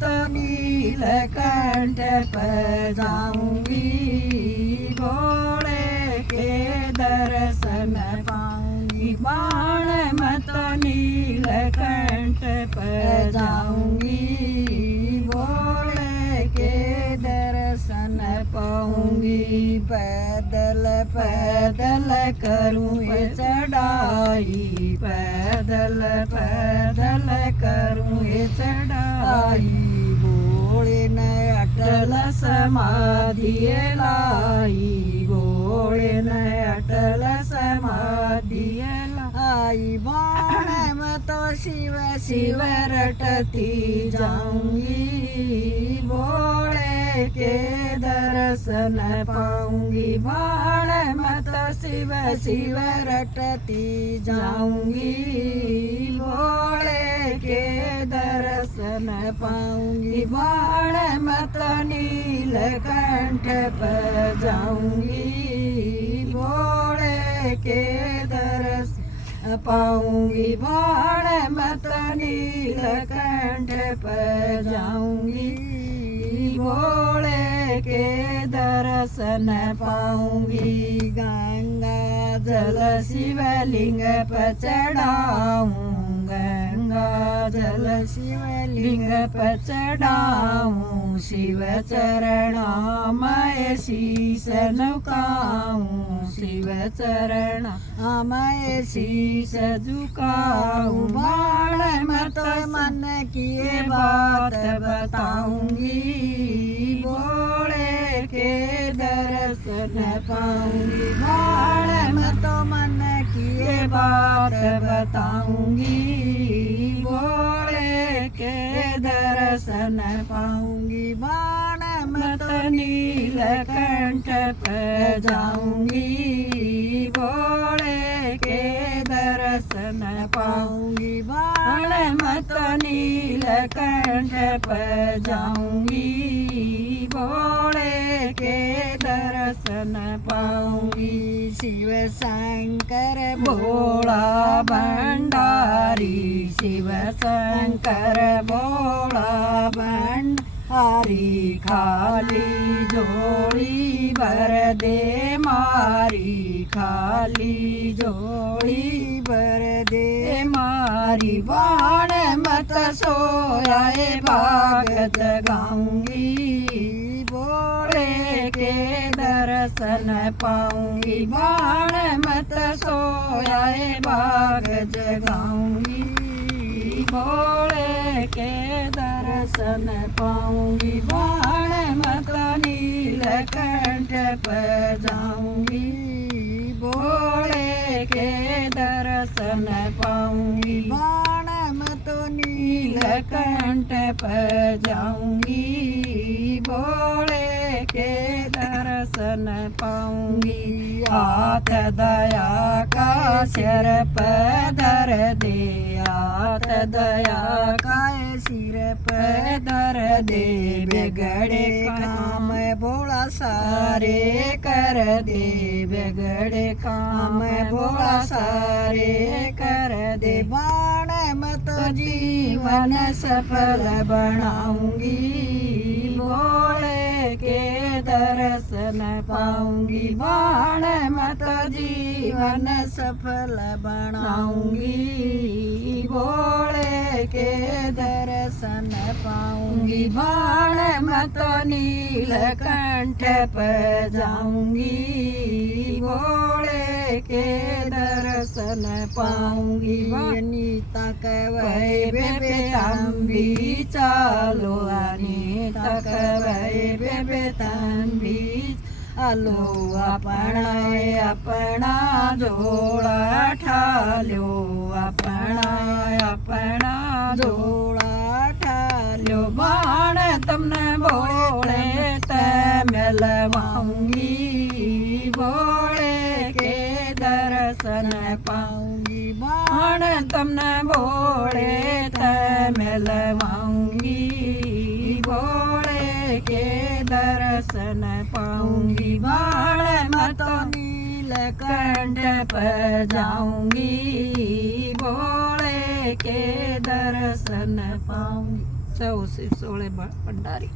तो नीलकंठ पर जाऊंगी, भोले के दर्शन पाऊंगी। बाण मैं तो नीलकंठ पर जाऊंगी, भोले के दर्शन पाऊंगी। पैदल पैदल करूँ ये चढ़ाई, पैदल पैदल करूँ ये चढ़ाई। भोले ने अटल समाधि लाई, भोले ने अटल समाधि लाई। बाण में तो शिव शिव रटती जाऊंगी, भोले के दर्शन पाऊंगी। बाण में तो शिव शिव रटती जाऊंगी, भोले के दर्शन पाऊंगी। बाण में तो नीलकंठ पर जाऊंगी, भोले के दर्शन पाऊंगी। बाण में तो नीलकंठ पर जाऊंगी, भोले के दर्शन पाऊंगी। गंगा जल शिवलिंग पर चढ़ाऊं, गंगा जल शिवलिंग पर चढ़ाऊं। शिव चरणों में शीश झुकाऊं, शिव चरणों में शीश झुकाऊं। बाण में तो मन की बात बताऊंगी, भोले के दर्शन पाऊंगी। बाण में तो मन की बात बताऊंगी, भोले के दर्शन पाऊंगी। बाण में तो नीलकंठ पर जाऊंगी, भोले के दर्शन पाऊंगी। बाण में तो नीलकंठ पर जाऊंगी, भोले के दर्शन पाऊंगी। शिव शंकर भोला भंडारी, शिव शंकर भोला भंडारी। खाली झोली भर दे मारी, खाली झोली भर दे मारी। बाण मत सोयाए बाग जगाऊंगी, भोले के दर्शन पाऊंगी। बाण मत सोयाए बाग जगाऊंगी, भोले के दर्शन पाऊंगी। बाण मत नीलकंठ पर जाऊंगी, भोले के दर्शन पाऊंगी। बाण मत नीलकंठ पर जाऊंगी, भोले के दर्शन पाऊंगी। हाथ दया का सिर पर धर दे, हाथ दया का सिर पर धर दे। बिगड़े काम भोला सारे कर दे, बिगड़े काम भोला सारे कर दे। बाण मत जीवन सफल बनाऊंगी, भोले के दर्शन पाऊंगी। बाण मत जीवन सफल बनाऊंगी, भोले के दर्शन पाऊंगी। बाण मत नीलकंठ पर जाऊंगी, भोले के दर्शन पाऊंगी। अनीता कवै बेबे तंबी चालो, अनीता कवै बेबे तंबी आलो। अपना अपना जोड़ा ठालो, अपना अपना जोड़ा ठालो। बाण तुमने भोले ते मिलवाऊंगी, भोले के दर्शन पाऊंगी। बाण तुमने भोले ते मिलवाऊंगी, भोले के दर्शन पाऊंगी। बाण मत नीलकंठ पर जाऊंगी, भोले के दर्शन पाऊंगी। सौ सिसोळे भंडारी